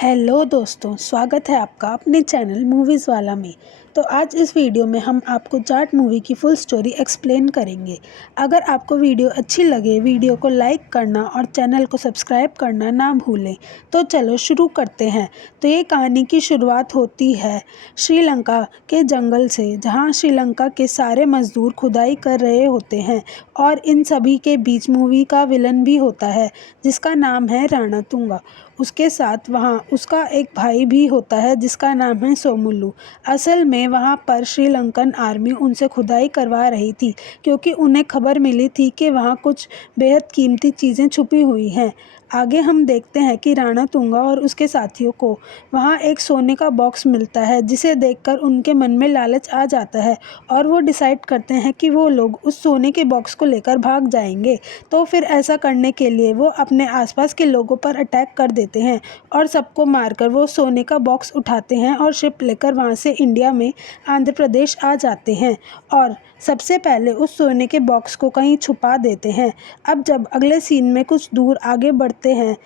Hello दोस्तों, स्वागत है आपका अपने चैनल मूवीज़ वाला में। तो आज इस वीडियो में हम आपको जाट मूवी की फुल स्टोरी एक्सप्लेन करेंगे। अगर आपको वीडियो अच्छी लगे, वीडियो को लाइक करना और चैनल को सब्सक्राइब करना ना भूलें। तो चलो शुरू करते हैं। तो ये कहानी की शुरुआत होती है श्रीलंका के जंगल से, जहाँ श्रीलंका के सारे मजदूर खुदाई कर रहे होते हैं और इन सभी के बीच मूवी का विलन भी होता है जिसका नाम है रणतुंगा। उसके साथ वहाँ उसका एक भाई भी होता है जिसका नाम है सोमुलू। असल में वहाँ पर श्रीलंकन आर्मी उनसे खुदाई करवा रही थी क्योंकि उन्हें खबर मिली थी कि वहाँ कुछ बेहद कीमती चीज़ें छुपी हुई हैं। आगे हम देखते हैं कि रणतुंगा और उसके साथियों को वहाँ एक सोने का बॉक्स मिलता है जिसे देखकर उनके मन में लालच आ जाता है और वो डिसाइड करते हैं कि वो लोग उस सोने के बॉक्स को लेकर भाग जाएंगे। तो फिर ऐसा करने के लिए वो अपने आसपास के लोगों पर अटैक कर देते हैं और सबको मारकर वो सोने का बॉक्स उठाते हैं और शिप लेकर वहाँ से इंडिया में आंध्र प्रदेश आ जाते हैं और सबसे पहले उस सोने के बॉक्स को कहीं छुपा देते हैं। अब जब अगले सीन में कुछ दूर आगे बढ़ते हैं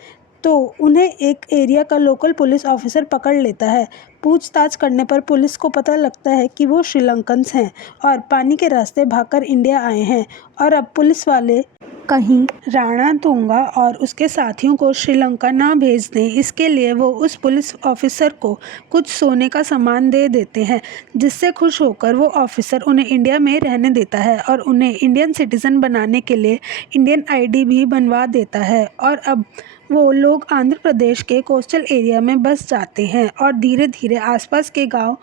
तो उन्हें एक एरिया का लोकल पुलिस ऑफिसर पकड़ लेता है। पूछताछ करने पर पुलिस को पता लगता है कि वो श्रीलंकन्स हैं और पानी के रास्ते भागकर इंडिया आए हैं और अब पुलिस वाले कहीं रणतुंगा और उसके साथियों को श्रीलंका ना भेज दें, इसके लिए वो उस पुलिस ऑफिसर को कुछ सोने का सामान दे देते हैं, जिससे खुश होकर वो ऑफिसर उन्हें इंडिया में रहने देता है और उन्हें इंडियन सिटीज़न बनाने के लिए इंडियन आईडी भी बनवा देता है। और अब वो लोग आंध्र प्रदेश के कोस्टल एरिया में बस जाते हैं और धीरे धीरे आसपास के गांव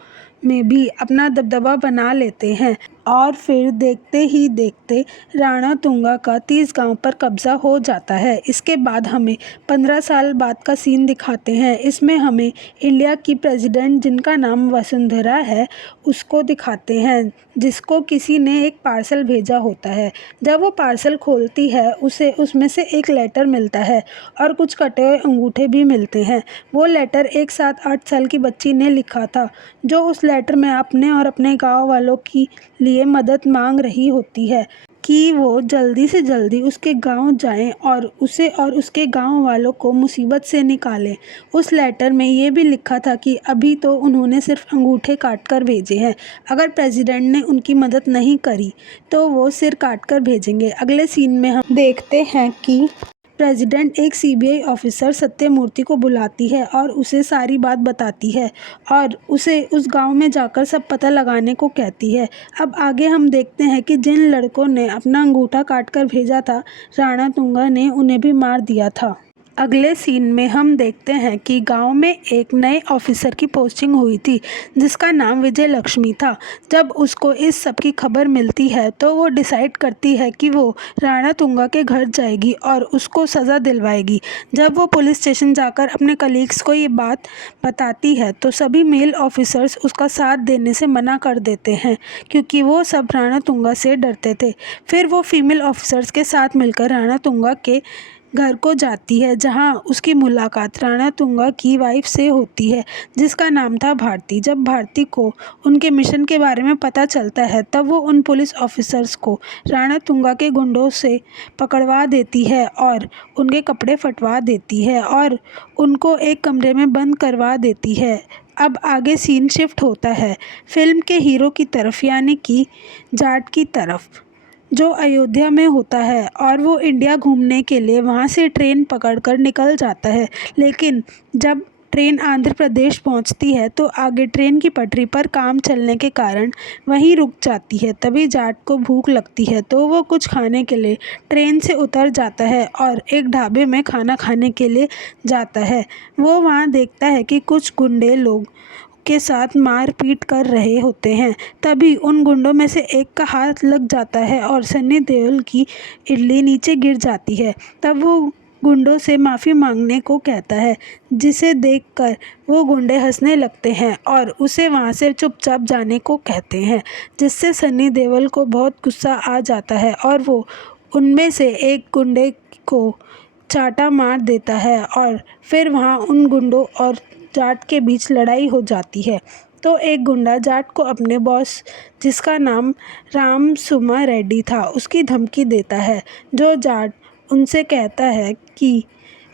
में भी अपना दबदबा बना लेते हैं और फिर देखते ही देखते रणतुंगा का 30 गांव पर कब्जा हो जाता है। इसके बाद हमें 15 साल बाद का सीन दिखाते हैं। इसमें हमें इंडिया की प्रेसिडेंट, जिनका नाम वसुंधरा है, उसको दिखाते हैं, जिसको किसी ने एक पार्सल भेजा होता है। जब वो पार्सल खोलती है उसे उसमें से एक लेटर मिलता है और कुछ कटे हुए अंगूठे भी मिलते हैं। वो लेटर एक 7-8 साल की बच्ची ने लिखा था, जो उस लेटर में अपने और अपने गांव वालों की लिए मदद मांग रही होती है कि वो जल्दी से जल्दी उसके गांव जाएं और उसे और उसके गांव वालों को मुसीबत से निकालें। उस लेटर में ये भी लिखा था कि अभी तो उन्होंने सिर्फ अंगूठे काट कर भेजे हैं, अगर प्रेसिडेंट ने उनकी मदद नहीं करी तो वो सिर काट कर भेजेंगे। अगले सीन में हम देखते हैं कि प्रेसिडेंट एक सीबीआई ऑफिसर सत्यमूर्ति को बुलाती है और उसे सारी बात बताती है और उसे उस गांव में जाकर सब पता लगाने को कहती है। अब आगे हम देखते हैं कि जिन लड़कों ने अपना अंगूठा काटकर भेजा था, रणतुंगा ने उन्हें भी मार दिया था। अगले सीन में हम देखते हैं कि गांव में एक नए ऑफिसर की पोस्टिंग हुई थी जिसका नाम विजय लक्ष्मी था। जब उसको इस सब की खबर मिलती है तो वो डिसाइड करती है कि वो रणतुंगा के घर जाएगी और उसको सज़ा दिलवाएगी। जब वो पुलिस स्टेशन जाकर अपने कलीग्स को ये बात बताती है तो सभी मेल ऑफिसर्स उसका साथ देने से मना कर देते हैं क्योंकि वो सब रणतुंगा से डरते थे। फिर वो फीमेल ऑफिसर्स के साथ मिलकर रणतुंगा के घर को जाती है, जहां उसकी मुलाकात रणतुंगा की वाइफ से होती है जिसका नाम था भारती। जब भारती को उनके मिशन के बारे में पता चलता है तब वो उन पुलिस ऑफिसर्स को रणतुंगा के गुंडों से पकड़वा देती है और उनके कपड़े फटवा देती है और उनको एक कमरे में बंद करवा देती है। अब आगे सीन शिफ्ट होता है फिल्म के हीरो की तरफ, यानी कि जाट की तरफ, जो अयोध्या में होता है और वो इंडिया घूमने के लिए वहाँ से ट्रेन पकड़कर निकल जाता है। लेकिन जब ट्रेन आंध्र प्रदेश पहुँचती है तो आगे ट्रेन की पटरी पर काम चलने के कारण वहीं रुक जाती है। तभी जाट को भूख लगती है तो वो कुछ खाने के लिए ट्रेन से उतर जाता है और एक ढाबे में खाना खाने के लिए जाता है। वो वहाँ देखता है कि कुछ गुंडे लोग के साथ मारपीट कर रहे होते हैं। तभी उन गुंडों में से एक का हाथ लग जाता है और सन्नी देओल की इडली नीचे गिर जाती है। तब वो गुंडों से माफ़ी मांगने को कहता है, जिसे देखकर वो गुंडे हंसने लगते हैं और उसे वहाँ से चुपचाप जाने को कहते हैं, जिससे सन्नी देओल को बहुत गुस्सा आ जाता है और वो उनमें से एक गुंडे को चाटा मार देता है और फिर वहाँ उन गुंडों और जाट के बीच लड़ाई हो जाती है। तो एक गुंडा जाट को अपने बॉस, जिसका नाम राम सुमा रेड्डी था, उसकी धमकी देता है। जो जाट उनसे कहता है कि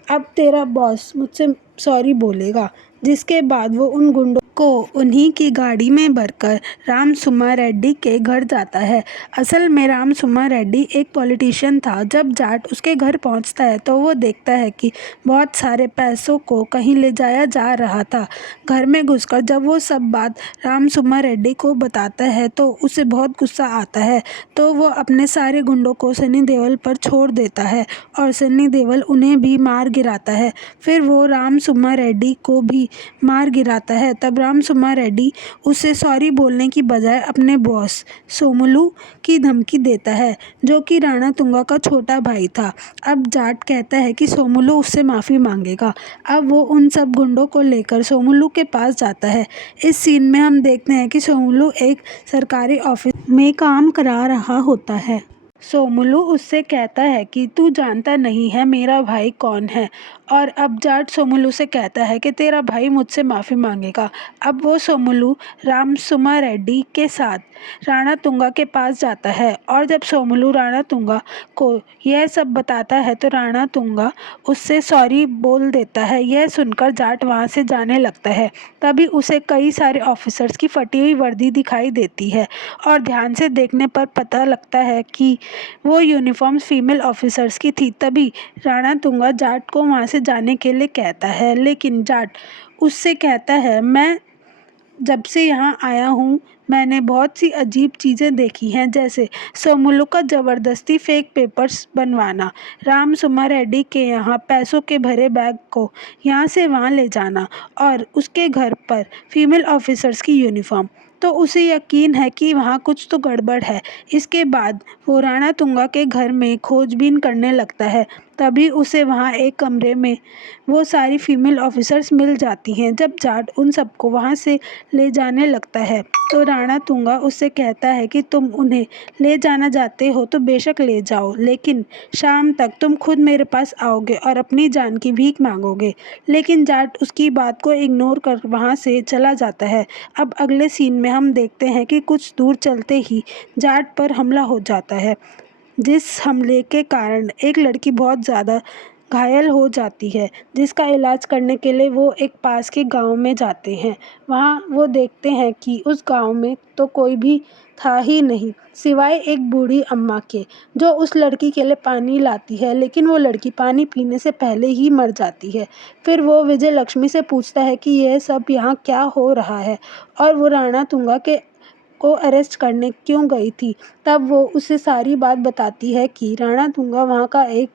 अब तेरा बॉस मुझसे सॉरी बोलेगा। जिसके बाद वो उन गुंडों को उन्हीं की गाड़ी में भरकर राम सुमा रेड्डी के घर जाता है। असल में राम सुमा रेड्डी एक पॉलिटिशियन था। जब जाट उसके घर पहुंचता है तो वो देखता है कि बहुत सारे पैसों को कहीं ले जाया जा रहा था। घर में घुसकर जब वो सब बात राम सुमा रेड्डी को बताता है तो उसे बहुत गुस्सा आता है। तो वो अपने सारे गुंडों को सनी देओल पर छोड़ देता है और सनी देओल उन्हें भी मार गिराता है। फिर वो राम सुमा रेड्डी को भी मार गिराता है। तब राम सुमा रेड्डी उसे सॉरी बोलने की बजाय अपने बॉस सोमुलू की धमकी देता है, जो कि राणा तुंगा का छोटा भाई था। अब जाट कहता है कि सोमुलू उससे माफ़ी मांगेगा। अब वो उन सब गुंडों को लेकर सोमुलू के पास जाता है। इस सीन में हम देखते हैं कि सोमुलू एक सरकारी ऑफिस में काम करा रहा होता है। सोमुलू उससे कहता है कि तू जानता नहीं है मेरा भाई कौन है। और अब जाट सोमुलू से कहता है कि तेरा भाई मुझसे माफ़ी मांगेगा। अब वो सोमुलू राम सुमा रेड्डी के साथ राणा तुंगा के पास जाता है और जब सोमुलू राणा तुंगा को यह सब बताता है तो राणा तुंगा उससे सॉरी बोल देता है। यह सुनकर जाट वहाँ से जाने लगता है। तभी उसे कई सारे ऑफिसर्स की फटी हुई वर्दी दिखाई देती है और ध्यान से देखने पर पता लगता है कि वो यूनिफॉर्म फीमेल ऑफिसर्स की थी। तभी राणा तुंगा जाट को वहाँ से जाने के लिए कहता है, लेकिन जाट उससे कहता है, मैं जब से यहाँ आया हूँ मैंने बहुत सी अजीब चीज़ें देखी हैं, जैसे सोमुलू का ज़बरदस्ती फेक पेपर्स बनवाना, राम सुमा रेड्डी के यहाँ पैसों के भरे बैग को यहाँ से वहाँ ले जाना और उसके घर पर फीमेल ऑफिसर्स की यूनिफॉर्म। तो उसे यकीन है कि वहाँ कुछ तो गड़बड़ है। इसके बाद वो राणा तुंगा के घर में खोजबीन करने लगता है। तभी उसे वहाँ एक कमरे में वो सारी फीमेल ऑफिसर्स मिल जाती हैं। जब जाट उन सबको वहाँ से ले जाने लगता है तो राणा तुंगा उससे कहता है कि तुम उन्हें ले जाना चाहते हो तो बेशक ले जाओ, लेकिन शाम तक तुम खुद मेरे पास आओगे और अपनी जान की भीख मांगोगे। लेकिन जाट उसकी बात को इग्नोर कर वहाँ से चला जाता है। अब अगले सीन में हम देखते हैं कि कुछ दूर चलते ही जाट पर हमला हो जाता है, जिस हमले के कारण एक लड़की बहुत ज़्यादा घायल हो जाती है, जिसका इलाज करने के लिए वो एक पास के गांव में जाते हैं। वहाँ वो देखते हैं कि उस गांव में तो कोई भी था ही नहीं सिवाय एक बूढ़ी अम्मा के, जो उस लड़की के लिए पानी लाती है, लेकिन वो लड़की पानी पीने से पहले ही मर जाती है। फिर वो विजय लक्ष्मी से पूछता है कि यह सब यहाँ क्या हो रहा है और वो राणा तुंगा के को अरेस्ट करने क्यों गई थी। तब वो उसे सारी बात बताती है कि राणा तुंगा वहाँ का एक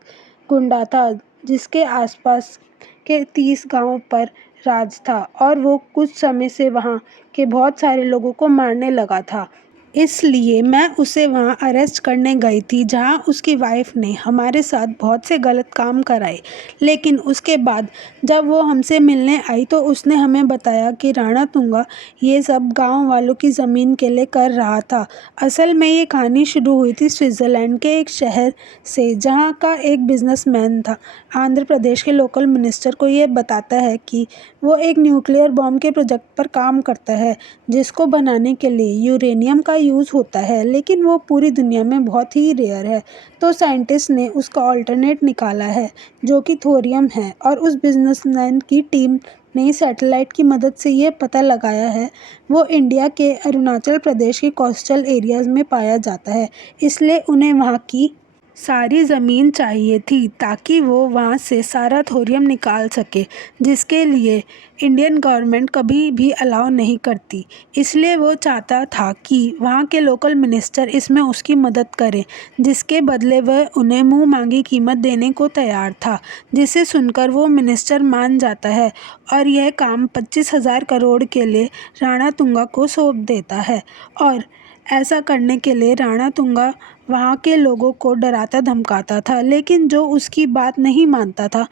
गुंडा था, जिसके आसपास के 30 गांवों पर राज था और वो कुछ समय से वहाँ के बहुत सारे लोगों को मारने लगा था। इसलिए मैं उसे वहाँ अरेस्ट करने गई थी, जहाँ उसकी वाइफ ने हमारे साथ बहुत से गलत काम कराए। लेकिन उसके बाद जब वो हमसे मिलने आई तो उसने हमें बताया कि राणा तुंगा ये सब गांव वालों की ज़मीन के लिए कर रहा था। असल में ये कहानी शुरू हुई थी स्विट्ज़रलैंड के एक शहर से, जहाँ का एक बिजनेसमैन था आंध्र प्रदेश के लोकल मिनिस्टर को ये बताता है कि वो एक न्यूक्लियर बॉम्ब के प्रोजेक्ट पर काम करता है, जिसको बनाने के लिए यूरेनियम का यूज़ होता है, लेकिन वो पूरी दुनिया में बहुत ही रेयर है। तो साइंटिस्ट ने उसका ऑल्टरनेट निकाला है, जो कि थोरियम है, और उस बिजनेसमैन की टीम ने सैटेलाइट की मदद से ये पता लगाया है वो इंडिया के अरुणाचल प्रदेश के कोस्टल एरियाज़ में पाया जाता है। इसलिए उन्हें वहाँ की सारी ज़मीन चाहिए थी ताकि वो वहाँ से सारा थोरियम निकाल सके, जिसके लिए इंडियन गवर्नमेंट कभी भी अलाउ नहीं करती। इसलिए वो चाहता था कि वहाँ के लोकल मिनिस्टर इसमें उसकी मदद करें, जिसके बदले वह उन्हें मुँह मांगी कीमत देने को तैयार था, जिसे सुनकर वो मिनिस्टर मान जाता है और यह काम 25,000 करोड़ के लिए राणा तुंगा को सौंप देता है। और ऐसा करने के लिए राणा तुंगा वहाँ के लोगों को डराता धमकाता था, लेकिन जो उसकी बात नहीं मानता था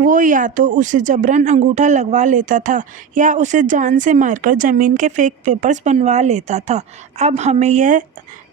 वो या तो उसे जबरन अंगूठा लगवा लेता था या उसे जान से मारकर ज़मीन के फेक पेपर्स बनवा लेता था। अब हमें यह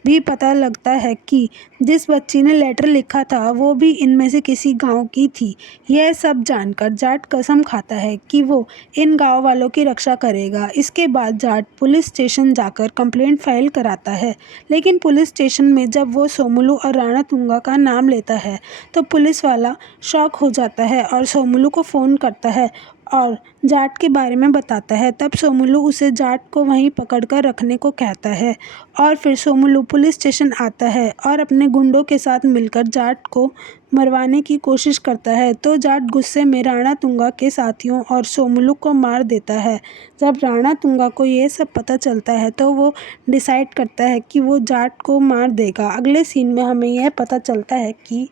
भी पता लगता है कि जिस बच्ची ने लेटर लिखा था वो भी इनमें से किसी गांव की थी। यह सब जानकर जाट कसम खाता है कि वो इन गांव वालों की रक्षा करेगा। इसके बाद जाट पुलिस स्टेशन जाकर कंप्लेंट फाइल कराता है, लेकिन पुलिस स्टेशन में जब वो सोमुलू और राणा तुंगा का नाम लेता है तो पुलिस वाला शॉक हो जाता है और सोमुलू को फ़ोन करता है और जाट के बारे में बताता है। तब सोमुलू उसे जाट को वहीं पकड़कर रखने को कहता है और फिर सोमुलू पुलिस स्टेशन आता है और अपने गुंडों के साथ मिलकर जाट को मरवाने की कोशिश करता है। तो जाट गुस्से में राणा तुंगा के साथियों और सोमुलू को मार देता है। जब राणा तुंगा को ये सब पता चलता है तो वो डिसाइड करता है कि वो जाट को मार देगा। अगले सीन में हमें यह पता चलता है कि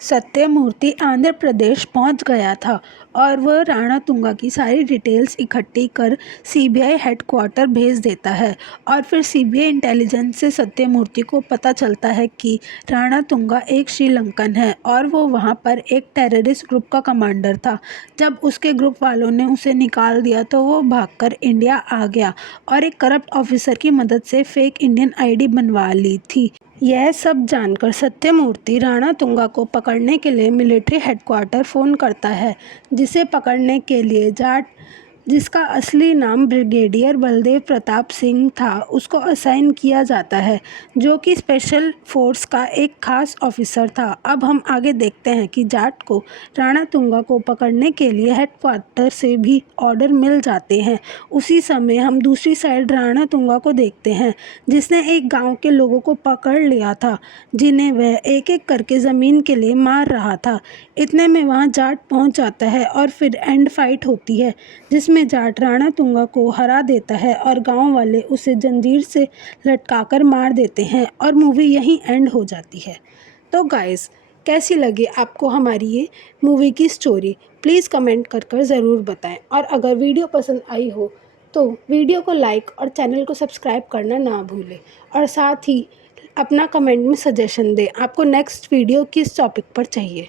सत्यमूर्ति आंध्र प्रदेश पहुंच गया था और वह राणा तुंगा की सारी डिटेल्स इकट्ठी कर सीबीआई हेडक्वार्टर भेज देता है। और फिर सीबीआई इंटेलिजेंस से सत्यमूर्ति को पता चलता है कि राणा तुंगा एक श्रीलंकन है और वो वहां पर एक टेररिस्ट ग्रुप का कमांडर था। जब उसके ग्रुप वालों ने उसे निकाल दिया तो वो भागकर इंडिया आ गया और एक करप्ट ऑफिसर की मदद से फेक इंडियन आईडी बनवा ली थी। यह सब जानकर सत्यमूर्ति राणा तुंगा को पकड़ने के लिए मिलिट्री हेडक्वार्टर फ़ोन करता है, जिसे पकड़ने के लिए जाट जिसका असली नाम ब्रिगेडियर बलदेव प्रताप सिंह था उसको असाइन किया जाता है, जो कि स्पेशल फोर्स का एक खास ऑफिसर था। अब हम आगे देखते हैं कि जाट को राणा तुंगा को पकड़ने के लिए हेडक्वार्टर से भी ऑर्डर मिल जाते हैं। उसी समय हम दूसरी साइड राणा तुंगा को देखते हैं, जिसने एक गांव के लोगों को पकड़ लिया था, जिन्हें वह एक एक करके ज़मीन के लिए मार रहा था। इतने में वहां जाट पहुंच जाता है और फिर एंड फाइट होती है, जिसमें जाट राणा तुंगा को हरा देता है और गांव वाले उसे जंजीर से लटकाकर मार देते हैं और मूवी यहीं एंड हो जाती है। तो गाइस, कैसी लगी आपको हमारी ये मूवी की स्टोरी? प्लीज़ कमेंट कर ज़रूर बताएं और अगर वीडियो पसंद आई हो तो वीडियो को लाइक और चैनल को सब्सक्राइब करना ना भूलें और साथ ही अपना कमेंट में सजेशन दें आपको नेक्स्ट वीडियो किस टॉपिक पर चाहिए।